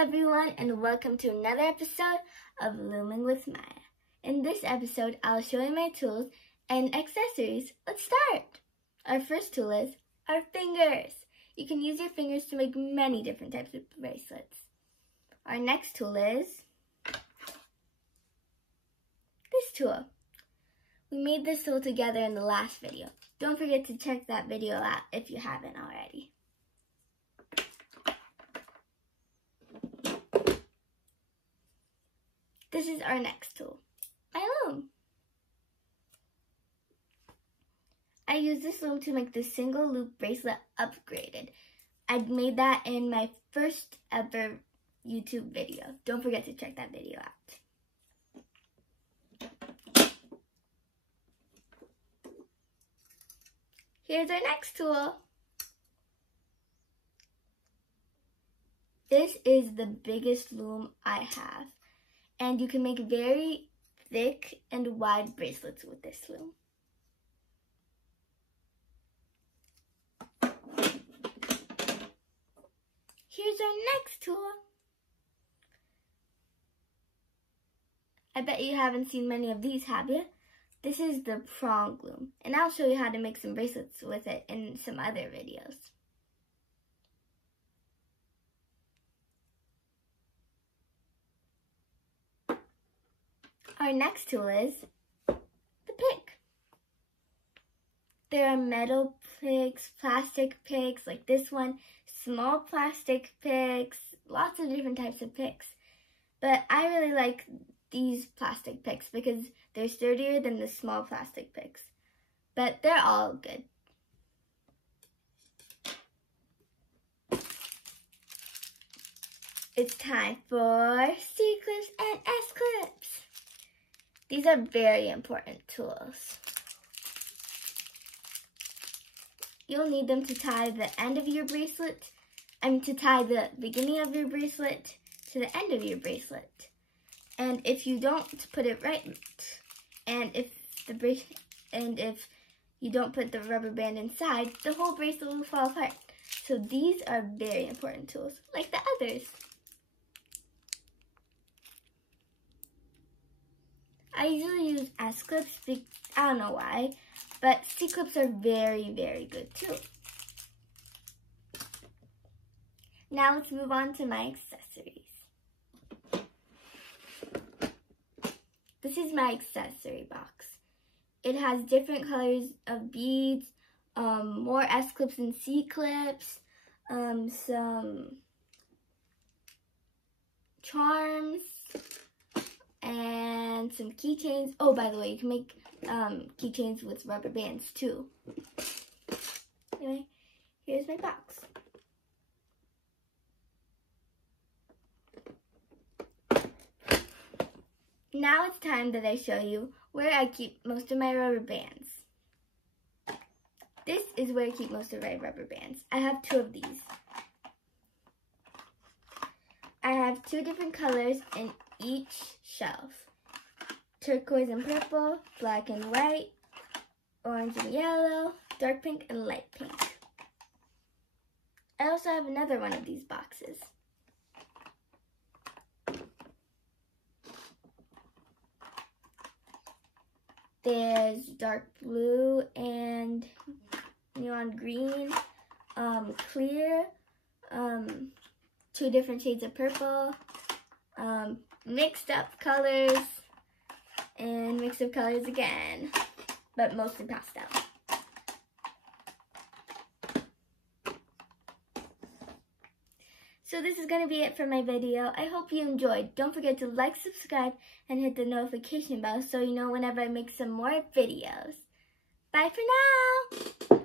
everyone, and welcome to another episode of Looming with Maya. In this episode, I'll show you my tools and accessories. Let's start! Our first tool is our fingers. You can use your fingers to make many different types of bracelets. Our next tool is this tool. We made this tool together in the last video. Don't forget to check that video out if you haven't already. This is our next tool, my loom. I use this loom to make the single loop bracelet upgraded. I made that in my first ever YouTube video. Don't forget to check that video out. Here's our next tool. This is the biggest loom I have. And you can make very thick and wide bracelets with this loom. Here's our next tool. I bet you haven't seen many of these, have you? This is the prong loom, and I'll show you how to make some bracelets with it in some other videos. Our next tool is the pick. There are metal picks, plastic picks like this one, small plastic picks, lots of different types of picks. But I really like these plastic picks because they're sturdier than the small plastic picks. But they're all good. It's time for C-clips and S-clips. These are very important tools. You'll need them to tie the end of your bracelet, to tie the beginning of your bracelet to the end of your bracelet. And if you don't put it right, and if you don't put the rubber band inside, the whole bracelet will fall apart. So these are very important tools, like the others. I usually use S-clips, I don't know why, but C-clips are very, very good too. Now let's move on to my accessories. This is my accessory box. It has different colors of beads, more S-clips and C-clips, some charms, and some keychains. Oh, by the way, you can make keychains with rubber bands too. Anyway, here's my box. Now it's time that I show you where I keep most of my rubber bands. This is where I keep most of my rubber bands. I have 2 of these. I have 2 different colors in each shelf. Turquoise and purple, black and white, orange and yellow, dark pink and light pink. I also have another one of these boxes. There's dark blue and neon green, clear, 2 different shades of purple, mixed up colors, and mixed up colors again, but mostly pastel. So this is going to be it for my video. I hope you enjoyed. Don't forget to like, subscribe, and hit the notification bell so you know whenever I make some more videos. Bye for now!